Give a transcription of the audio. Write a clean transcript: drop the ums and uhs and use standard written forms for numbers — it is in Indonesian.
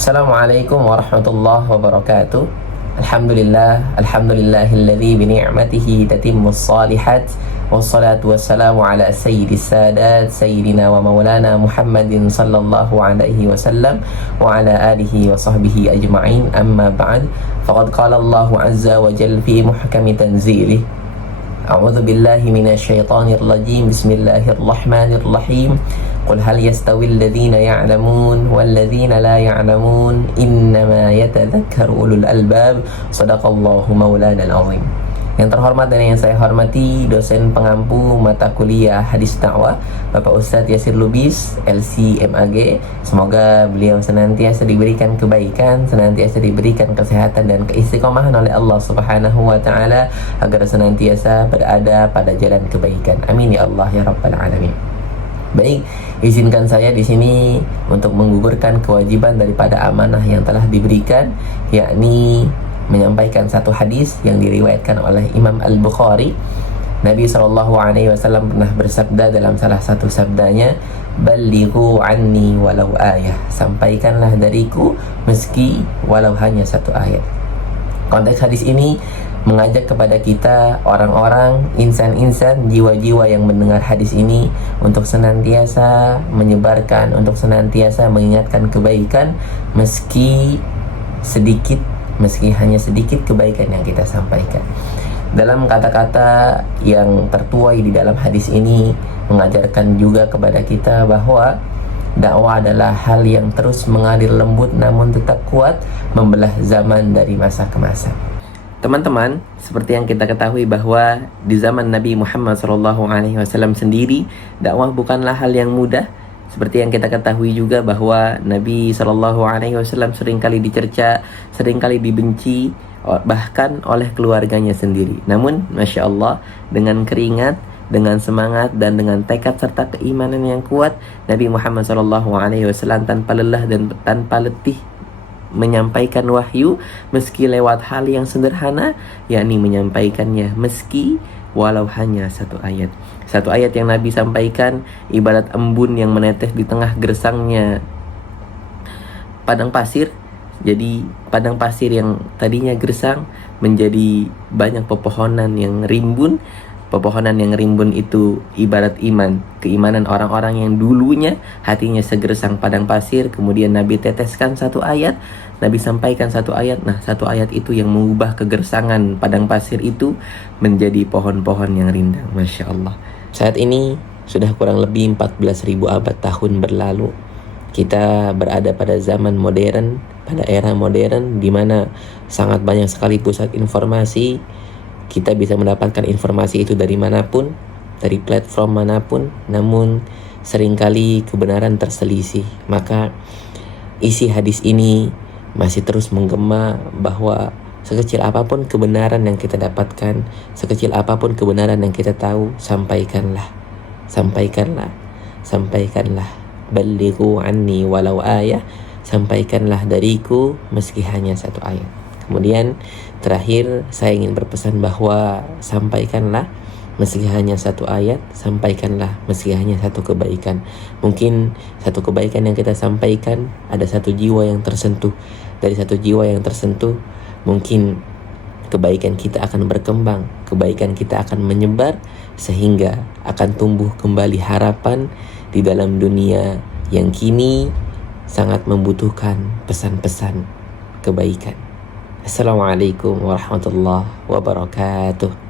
Assalamualaikum warahmatullahi wabarakatuh. Alhamdulillahilladzi bi ni'matihi tatimmus shalihat. Wassalatu wassalamu ala sayyidis sadat sayyidina wa maulana Muhammadin sallallahu alaihi wasallam wa ala alihi wa sahbihi ajma'in. Amma ba'd. Faqad qala Allahu azza wa jalla fi muhkami tanzilih. A'udzu billahi minasy syaithanir rajim. Bismillahirrahmanirrahim. Qul hal yastawil ladzina ya'lamun wal ladzina la ya'lamun innama yatadzakkaru ulul albab. Shadaqallahu maulana al-azim. Yang terhormat dan yang saya hormati dosen pengampu mata kuliah hadis dakwah Bapak Ustadz Yasir Lubis LC.MAG. Semoga beliau senantiasa diberikan kebaikan, senantiasa diberikan kesehatan dan keistiqomahan oleh Allah Subhanahu wa taala agar senantiasa berada pada jalan kebaikan. Amin ya Allah ya rabbal alamin. Baik, izinkan saya di sini untuk menggugurkan kewajiban daripada amanah yang telah diberikan, yakni menyampaikan satu hadis yang diriwayatkan oleh Imam Al-Bukhari. Nabi SAW pernah bersabda dalam salah satu sabdanya, "Ballighu anni walau ayah." Sampaikanlah dariku meski walau hanya satu ayat. Konteks hadis ini mengajak kepada kita orang-orang, insan-insan, jiwa-jiwa yang mendengar hadis ini untuk senantiasa menyebarkan, untuk senantiasa mengingatkan kebaikan meski hanya sedikit kebaikan yang kita sampaikan. Dalam kata-kata yang tertuai di dalam hadis ini mengajarkan juga kepada kita bahwa dakwah adalah hal yang terus mengalir lembut namun tetap kuat, membelah zaman dari masa ke masa. Teman-teman, seperti yang kita ketahui bahwa di zaman Nabi Muhammad SAW sendiri, dakwah bukanlah hal yang mudah. Seperti yang kita ketahui juga bahwa Nabi SAW seringkali dicerca, seringkali dibenci, bahkan oleh keluarganya sendiri. Namun, Masya Allah, dengan keringat, dengan semangat, dan dengan tekad serta keimanan yang kuat, Nabi Muhammad SAW tanpa lelah dan tanpa letih menyampaikan wahyu meski lewat hal yang sederhana, yakni menyampaikannya meski walau hanya satu ayat. Satu ayat yang Nabi sampaikan ibarat embun yang menetes di tengah gersangnya padang pasir. Jadi padang pasir yang tadinya gersang menjadi banyak pepohonan yang rimbun. Pepohonan yang rimbun itu ibarat iman, keimanan orang-orang yang dulunya hatinya segersang padang pasir. Kemudian Nabi teteskan satu ayat, Nabi sampaikan satu ayat. Nah, satu ayat itu yang mengubah kegersangan padang pasir itu menjadi pohon-pohon yang rindang. Masya Allah. Saat ini sudah kurang lebih 14.000 abad tahun berlalu. Kita berada pada zaman modern, pada era modern di mana sangat banyak sekali pusat informasi. Kita bisa mendapatkan informasi itu dari manapun, dari platform manapun, namun seringkali kebenaran terselisih. Maka isi hadis ini masih terus menggema bahwa sekecil apapun kebenaran yang kita dapatkan, sekecil apapun kebenaran yang kita tahu, sampaikanlah. Ballighu anni walau ayah. Sampaikanlah dariku meski hanya satu ayat. Kemudian terakhir saya ingin berpesan bahwa sampaikanlah meski hanya satu ayat, sampaikanlah meski hanya satu kebaikan. Mungkin satu kebaikan yang kita sampaikan ada satu jiwa yang tersentuh. Dari satu jiwa yang tersentuh, mungkin kebaikan kita akan berkembang, kebaikan kita akan menyebar sehingga akan tumbuh kembali harapan di dalam dunia yang kini sangat membutuhkan pesan-pesan kebaikan. Assalamualaikum warahmatullahi wabarakatuh.